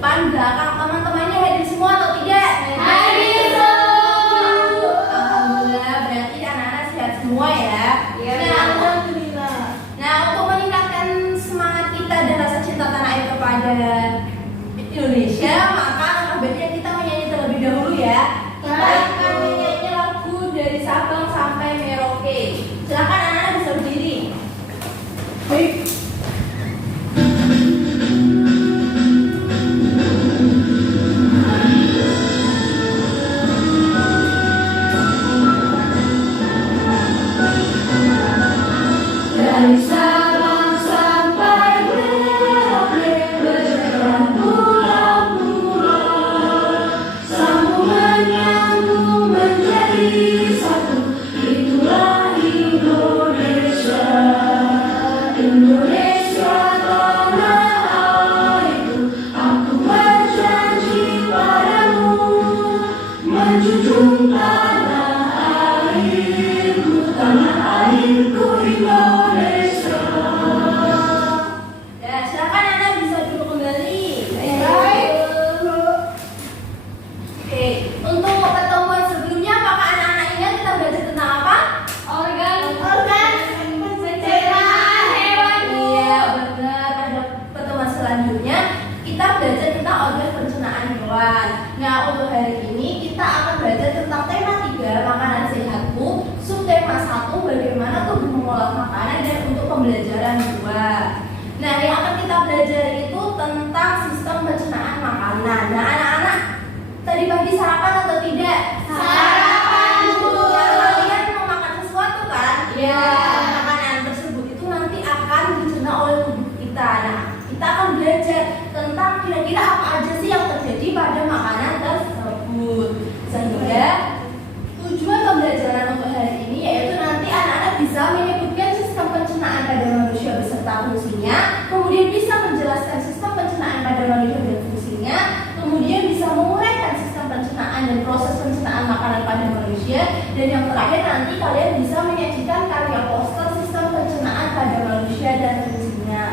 depan, belakang. Teman-temannya hadir semua atau tidak? Hadir semua. Alhamdulillah, berarti anak-anak sehat semua ya. Nah, untuk meningkatkan semangat kita dan rasa cinta tanah air kepada Indonesia, maka alangkah baiknya kita menyanyi terlebih dahulu ya. Kita akan menyanyi lagu dari Sabang sampai Merauke. Silakan anak-anak bisa berdiri. Baik. Dari Sabang sampai Merauke, berjalan pulau-pulau, sambungan nyambung menjadi satu. Itulah Indonesia, Indonesia tanah airku. Aku berjanji padamu, menjunjung tanah airku, tanah airku Indonesia. Ya, silakan Anda bisa duduk kembali. Baik. Oke, untuk pertemuan sebelumnya, apakah anak-anak ingat kita belajar tentang apa? Organ Pencernaan hewan. Iya, benar. Pada pertemuan selanjutnya kita belajar tentang organ pencernaan hewan. Nah, untuk hari ini kita akan belajar tentang tema 3, makanan sehatku. Subtema 1, bagaimana tubuh mengolah makanan, dan untuk pembelajaran 2. Nah, yang akan kita belajar itu tentang sistem pencernaan makanan. Nah, anak-anak tadi pagi sarapan atau tidak? Sarapan, Bu. Ya, kalian mau makan sesuatu kan? Iya. Makanan tersebut itu nanti akan dicerna oleh tubuh kita. Nah, kita akan belajar tentang kira-kira apa aja sih yang terjadi pada makanan tersebut. Sehingga tujuan pembelajaran untuk hari ini yaitu nanti anak-anak bisa menyebutkan sistem pencernaan pada manusia beserta fungsinya, kemudian bisa menjelaskan sistem pencernaan pada manusia dan fungsinya, kemudian bisa menguraikan sistem pencernaan dan proses pencernaan makanan pada manusia, dan yang terakhir nanti kalian bisa menyajikan karya poster sistem pencernaan pada manusia dan fungsinya.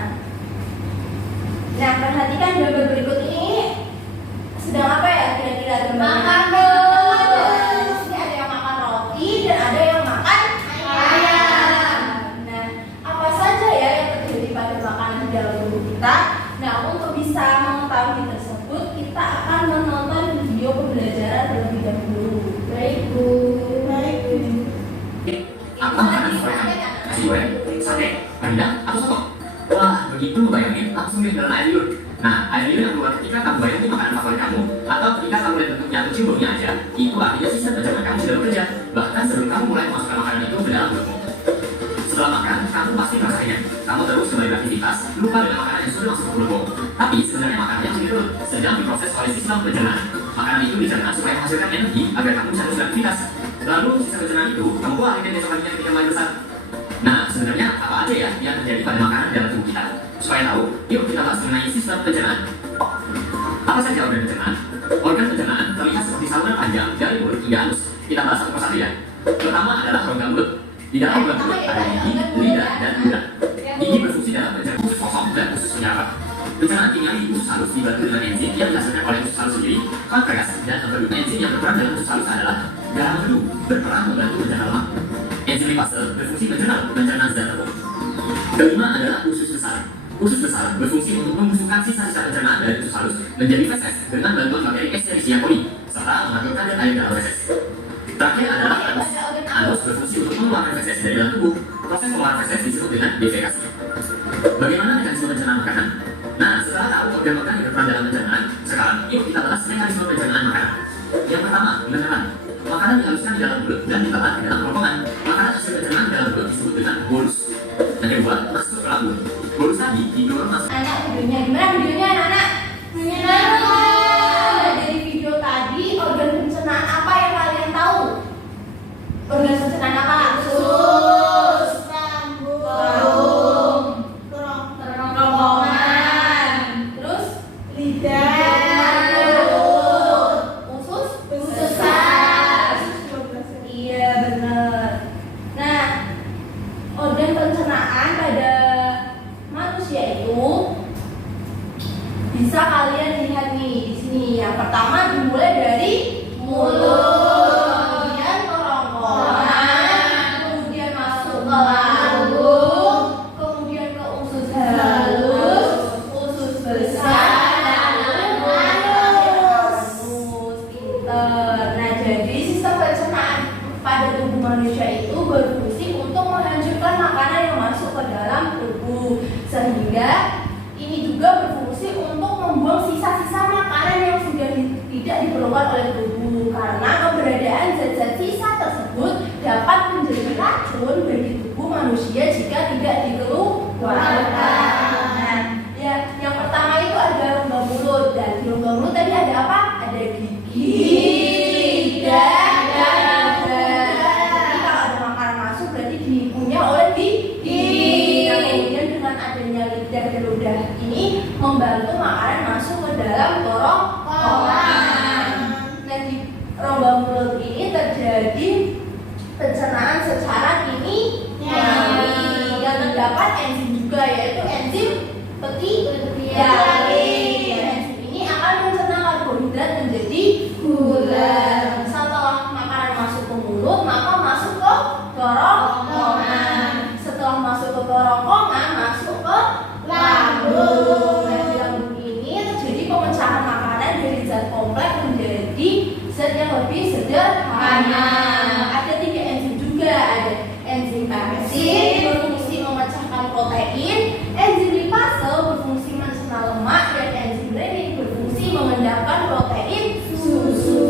Nah, perhatikan gambar berikut ini sedang apa ya kira-kira? Makan Di sini ada yang makan roti dan ada yang makan ayam. Nah, apa saja ya yang terjadi pada makanan di dalam tubuh kita? Nah, untuk bisa mengetahui tersebut, kita akan menonton video pembelajaran terlebih dahulu. Baik, Bu. Baik, Bu. Aku makan goreng, nasi goreng, sate, rendang, atau soto. Wah, begitu bayangin, langsung dalam air liur. Nah, air liur yang keluar ketika kamu bayangin makanan favorit kamu, atau ketika kamu lihat bentuknya atau cium baunya aja, itu artinya sistem pencernaan kamu sudah bekerja. Bahkan sebelum kamu mulai memasukkan makanan itu ke dalam mulutmu. Setelah makan, kamu pasti merasa kenyang. Kamu terus kembali beraktivitas, lupa dengan makanan yang sudah masuk ke mulutmu. Tapi sebenarnya makanan yang di perut sedang diproses oleh sistem pencernaan. Makanan itu dicerna supaya menghasilkan energi agar kamu bisa terus beraktivitas. Lalu sistem pencernaan itu kamu keluarin dan besok paginya ketika mulai besar. Nah, sebenarnya apa aja ya yang terjadi pada makanan dalam tubuh kita? Supaya tahu, yuk kita bahas mengenai sistem pencernaan. Apa saja organ pencernaan? Organ pencernaan terlihat seperti saluran panjang dari mulut hingga anus. Kita bahas satu persatu ya. Pertama adalah rongga mulut. Di dalam rongga mulut ada gigi, lidah, dan urat. Gigi berfungsi dalam pencernaan usus kosong dan usus penyerapan. Pencernaan kimiawi usus halus dibantu dengan enzim yang dihasilkan oleh usus halus sendiri, pankreas, dan empedu. Enzim yang berperan dalam usus halus adalah garam empedu, berperan membantu mencerna lemak. Enzim lipase berfungsi mencerna zat tepung. Kelima adalah usus besar. Usus besar berfungsi untuk membusukkan sisa-sisa pencernaan dari usus halus menjadi feses dengan bantuan bakteri Escherichia coli serta mengatur kadar air dalam feses. Terakhir adalah anus. Anus berfungsi untuk mengeluarkan feses dari dalam tubuh. Proses pengeluaran feses disebut dengan defekasi. Bagaimana mekanisme pencernaan makanan? Nah, setelah tahu organ-organ yang berperan dalam pencernaan, sekarang yuk kita bahas mekanisme pencernaan makanan. Yang pertama, menelan. Makanan dihaluskan di dalam mulut dan ditelan di dalam kerongkongan. Makanan hasil pencernaan di dalam mulut disebut dengan bolus. Yang kedua, masuk ke lambung. Bolus tadi didorong masuk. Anak videonya gimana videonya anak-anak? Dari video tadi organ pencernaan apa yang kalian tahu? Organ pencernaan apa? Usus, lambung, kerongkongan, terus lidah, usus besar. Iya benar. Nah, organ pencernaan pada manusia itu bisa kalian lihat nih di sini. Yang pertama dimulai dari mulut, kemudian kerongkongan, kemudian masuk ke lambung, kemudian ke usus halus, usus besar, dan anus. Pinter. Nah, jadi sistem pencernaan pada tubuh manusia itu berfungsi untuk menghancurkan makanan yang masuk ke dalam tubuh, sehingga ini juga berfungsi untuk membuang sisa-sisa makanan yang sudah tidak diperlukan oleh tubuh, karena keberadaan zat-zat sisa tersebut dapat menjadi racun bagi tubuh manusia jika tidak dikeluarkan. Nah, ya, yang pertama itu ada rongga mulut, dan di rongga mulut tadi ada apa? Ada gigi, lidah, dan udah. Jadi kalau ada makanan masuk berarti dipunya oleh gigi. Nah, kemudian dengan adanya lidah dan ludah ini membantu makanan masuk ke dalam kerongkongan. Nah, di rongga mulut ini terjadi pencernaan secara kimiawi yang terdapat enzim juga, yaitu enzim petialiin. Enzim ini akan mencerna karbohidrat menjadi gula. Setelah makanan masuk ke mulut, maka masuk ke kerongkongan. Setelah masuk ke kerongkongan, masuk ke lambung. Nah, di lambung ini terjadi pemecahan makanan dari zat kompleks menjadi zat yang lebih sederhana. Ada 3 enzim juga, ada enzim pepsid berfungsi memecahkan protein, enzim lipase berfungsi mencerna lemak, dan enzim renin berfungsi mengendapkan protein susu.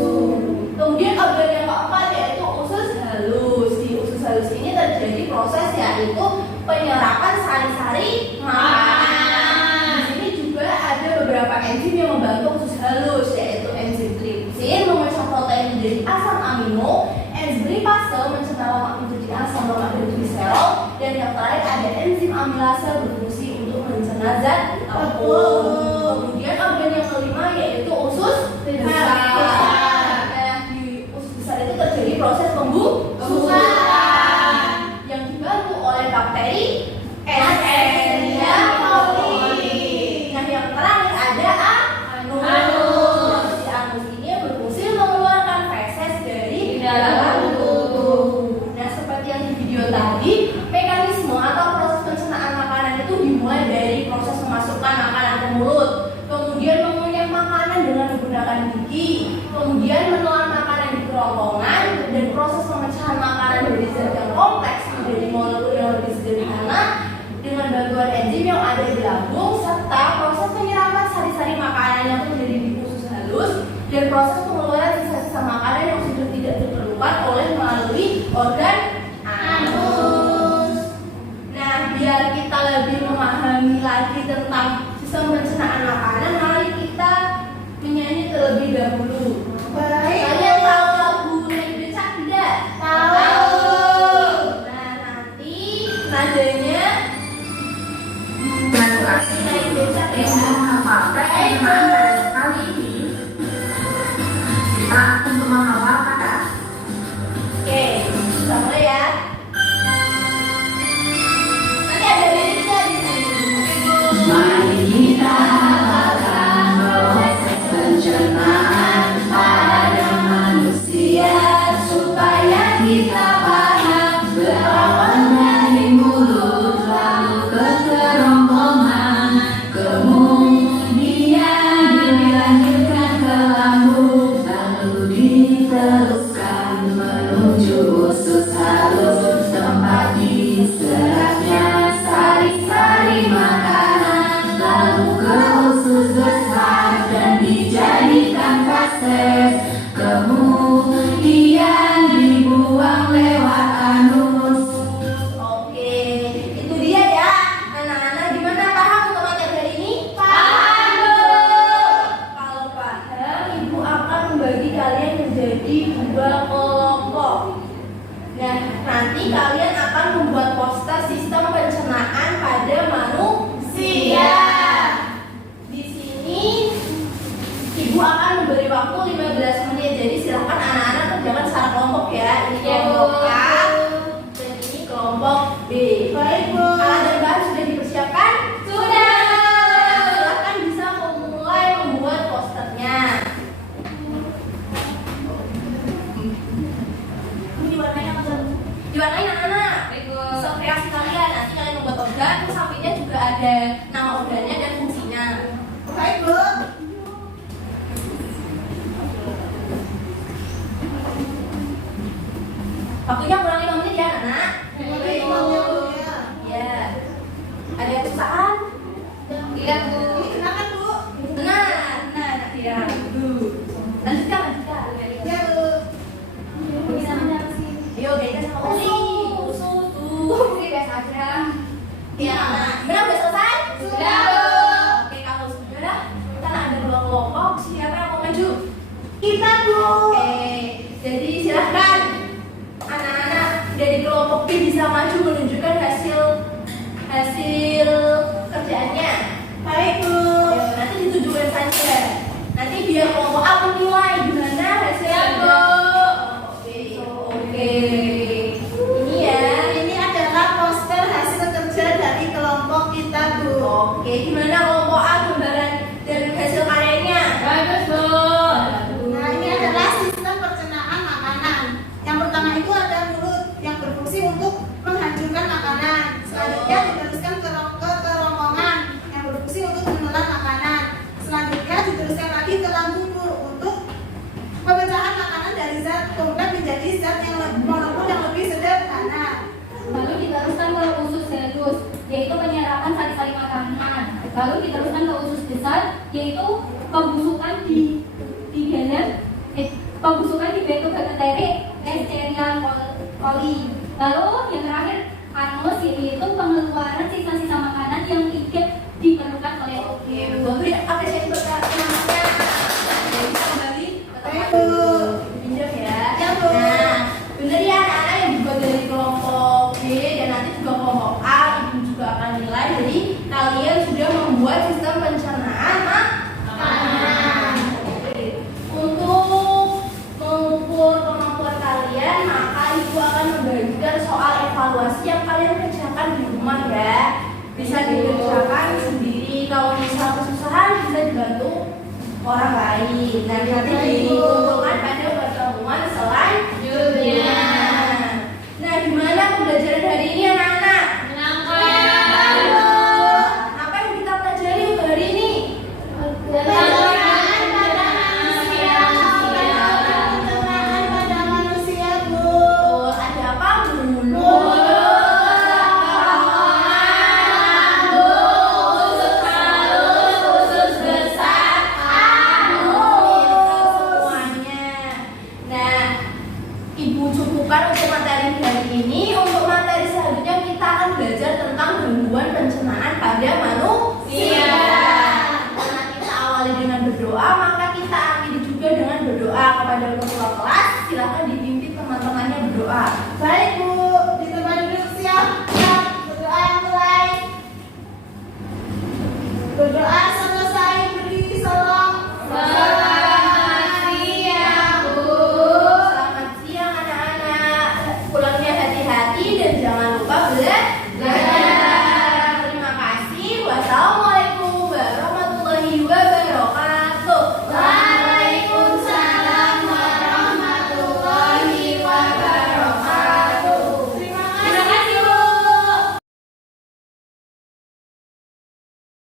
Kemudian organ yang keempat yaitu usus halus. Di usus halus ini terjadi proses yaitu penyerapan sari-sari makanan. Di sini juga ada beberapa enzim yang membantu usus halus, yaitu enzim tripsin memecah protein menjadi asam amino, enzim lipase mencerna lemak menjadi asam lemak dan gliserol, dan yang terakhir ada enzim amilase berfungsi untuk mencerna zat tepung. Kemudian organ yang kelima yaitu usus besar. Nah, di usus besar itu terjadi proses pembusukan yang dibantu oleh bakteri Escherichia coli. Nah, yang terakhir ada anus. Si anus ini berfungsi mengeluarkan feses dari dalam tubuh. Nah, seperti yang di video tadi, mekanisme atau proses pencernaan makanan itu dimulai dari proses memasukkan makanan ke mulut, kemudian mengunyah makanan dengan menggunakan gigi, kemudian menelan makanan di kerongkongan, dan proses pemecahan makanan dari zat yang kompleks menjadi molekul yang lebih sederhana dengan bantuan enzim yang ada di lambung, serta proses penyerapan sari-sari makanan yang terjadi di usus halus, dan proses pengeluaran sisa-sisa makanan yang sudah tidak diperlukan oleh melalui organ anus. Nah, biar kita lebih memahami lagi tentang sistem pencernaan makanan, mari kita menyanyi terlebih dahulu. Kalian tahu lagu Naik Becak tidak? Tahu. Nah, nanti nadanya Naik Becak ya. Kali ini kita akan mengawal kata. Oke, kita mulai ya. Nanti ada liriknya di sini. Mari kita hafalkan proses pencernaan pada manusia supaya kita paham berawal dari mulut lalu ke kerongkongan, kemudian dilanjutkan ke lambung, lalu diteruskan menuju usus halus tempat diserapnya sari-sari makanan, lalu ke usus besar dan dijadikan feses, kemudian dibuang lewat anus. Oke, itu dia ya. Anak-anak gimana, paham untuk materi hari ini? Paham, Bu. Kalau paham, Ibu akan membagi kalian menjadi 2 kelompok. Nah, nanti kalian akan membuat poster sistem pencernaan pada manusia. Di sini Ibu akan memberi waktu 15 menit. Jadi silakan anak-anak kerjakan secara kelompok ya. Ini kelompok A dan ini kelompok B. Baik, Bu. Alat dan bahan sudah dipersiapkan? Sudah. Silakan bisa memulai Waktunya kurang 5 menit ya anak-anak. Ya. Ada yang kesusahan? Iya Bu. Ini kenapa Bu? Benar, benar, tidak. Lanjutkan. Ya Bu. Bisa menjawab sih. Yuk, kita sama Uli. Ini biasa aja. Ya, benar udah selesai? Sudah. Oke, kalau sudah, kita ada 2 kelompok. Siapa yang mau maju? Kita Bu. Oke, jadi silahkan anak-anak dari kelompok B bisa maju menunjukkan hasil kerjaannya. Baik Bu. Ya, nanti ditunjukkan saja. Nanti biar kelompok A menilai gimana hasilnya. Oke. Ini ya. Ini adalah poster hasil kerja dari kelompok kita Bu. Oke, gimana kelompok A gambaran dari hasil karyanya? Bagus Bu. Nah, ini adalah sistem pencernaan makanan. Yang pertama itu ada mulut yang berfungsi untuk menghancurkan makanan. Selanjutnya diteruskan ke kerongkongan yang berfungsi untuk menelan makanan. Selanjutnya diteruskan lagi ke lambung untuk pemecahan makanan dari zat kompleks menjadi zat yang molekul yang lebih sederhana. Lalu diteruskan ke usus halus, yaitu penyerapan sari-sari makanan. Lalu diteruskan ke usus besar, yaitu pembusukan di dalam pembusukan di Bifidobacterium Escherichia coli. Lalu yang terakhir anus, yaitu pengeluaran sisa-sisa makanan yang tidak diperlukan oleh Oke, bagus. Apresiasi buat teman-temannya. Jadi kita kembali ke tempat Bu. pinjam ya. Ya, Bu. Nah, bener ya anak-anak yang juga dari kelompok B dan nanti juga kelompok A, ibu juga akan nilai. Jadi kalian sudah membuat sistem pencernaan makanan. Untuk mengukur kemampuan kalian, maka ibu akan membagikan soal evaluasi yang kalian kerjakan di rumah ya. Bisa dikerjakan sendiri. Kalau misal kesusahan bisa dibantu orang lain. Nah, nanti dikumpulkan pada pertemuan selanjutnya. Nah, gimana pembelajaran hari ini anak-anak? Apa yang kita pelajari untuk hari ini? Pencernaan pada manusia Bu. Oh, ada apa? Semuanya. Nah, ibu cukupkan untuk materi hari ini. Untuk materi selanjutnya kita akan belajar tentang gangguan pencernaan pada manusia. Karena kita awali dengan berdoa, maka kita akhiri juga dengan berdoa kepada ketua kelas. Silakan dipimpin teman-temannya berdoa. Baik Bu, di tempat duduk siap. Berdoa mulai. Berdoa